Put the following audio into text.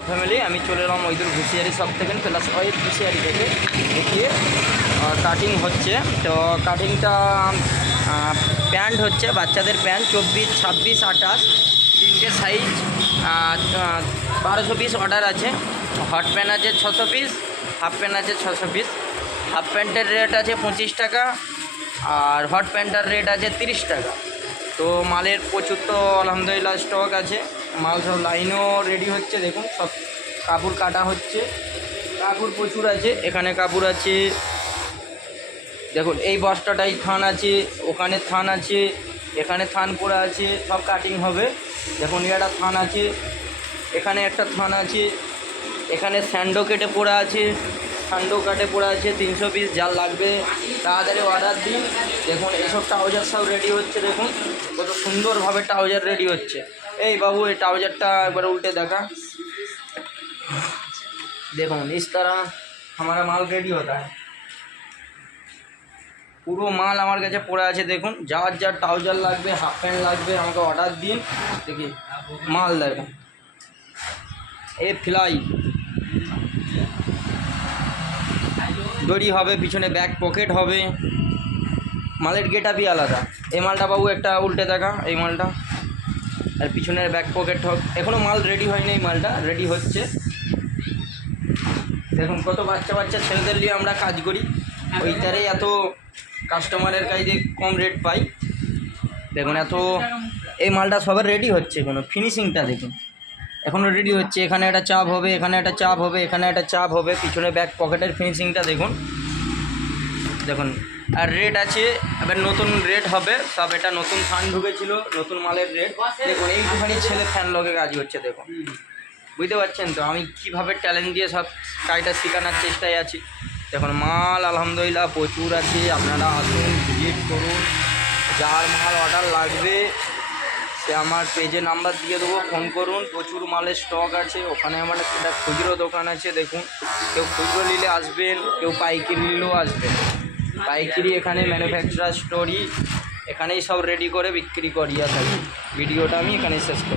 Family আমি চলে এলাম ওইদুর ঘুষিয়ারি সব থেকে প্লাস ওই ঘুষিয়ারি থেকে দেখিয়ে কাটিং হচ্ছে। তো কাটিংটা প্যান্ট হচ্ছে বাচ্চাদের প্যান্ট 24, 26, 28 তিনটে সাইজ 1200 পিস অর্ডার আছে। হট প্যান্ট আছে 600 পিস, হাফ প্যান্ট আছে 600 পিস। হাফ প্যান্টের রেট আছে 25 টাকা আর হট প্যান্টের রেট আছে 30 টাকা। তো মালের প্রচুর তো আলহামদুলিল্লাহ স্টক আছে, মাল সব লাইনও রেডি হচ্ছে। দেখুন সব কাপড় কাটা হচ্ছে, কাপড় প্রচুর আছে। এখানে কাপড় আছে, দেখুন এই বস্তাটাই থান আছে, ওখানে থান আছে, এখানে থান পড়া আছে, সব কাটিং হবে। দেখুন একটা থান আছে, এখানে একটা থান আছে, এখানে স্যান্ডো কেটে পড়া আছে, স্যান্ডো কাটে পড়া আছে 300 পিস। যার লাগবে তাড়াতাড়ি অর্ডার দিন। দেখুন এইসব ট্রাউজার সব রেডি হচ্ছে, দেখুন কত সুন্দরভাবে ট্রাউজার রেডি হচ্ছে। এই বাবু এই ট্রাউজারটা একবার উল্টে দেখা, দেখুন इस तरह हमारा माल रेडी होता है। পুরো মাল আমার কাছে পড়ে আছে। দেখুন যার যার ট্রাউজার লাগবে, হাফ প্যান্ট লাগবে আমাকে অর্ডার দিন। দেখি মাল দেখুন, এ ফ্লাই দড়ি হবে, পিছনে ব্যাক পকেট হবে, মালের গেটআপই আলাদা। এই মালটা বাবু একটা উল্টে দেখা, এই মালটা আর পিছনের ব্যাক পকেট হোক। এখনও মাল রেডি হয়নি, এই মালটা রেডি হচ্ছে। দেখুন কত বাচ্চা বাচ্চা ছেলেদের নিয়ে আমরা কাজ করি, ওইটারেই এত কাস্টমারের কাছে কম রেট পাই। দেখুন এত এই মালটা সবার রেডি হচ্ছে, কোনো ফিনিশিংটা দেখুন এখনও রেডি হচ্ছে। এখানে একটা চাপ হবে, এখানে একটা চাপ হবে, এখানে একটা চাপ হবে, পিছনে ব্যাক পকেটের ফিনিশিংটা দেখুন। দেখুন আর রেট আছে, এবার নতুন রেট হবে সব। এটা নতুন ফান ঢুকেছিল, নতুন মালের রেট। দেখুন এইটুখানি ছেলে ফ্যান লগে কাজ করছে, দেখুন বুঝতে পারছেন তো আমি কীভাবে ট্যালেন্ট দিয়ে সব কাজটা শেখানোর চেষ্টায় আছি। দেখুন মাল আলহামদুলিল্লাহ প্রচুর আছে, আপনারা আসুন ভিজিট করুন। যার মাল অর্ডার লাগবে সে আমার পেজে নাম্বার দিয়ে দেবো, ফোন করুন। প্রচুর মালের স্টক আছে, ওখানে আমার একটা খুচরো দোকান আছে। দেখুন কেউ খুচরো নিলে আসবেন, কেউ পাইকারি নিলেও আসবেন। পাইকারি এখানে ম্যানুফ্যাকচারার স্টোরি, এখানেই সব রেডি করে বিক্রি করিয়া থাকি। ভিডিওটা আমি এখানেই শেষ করি।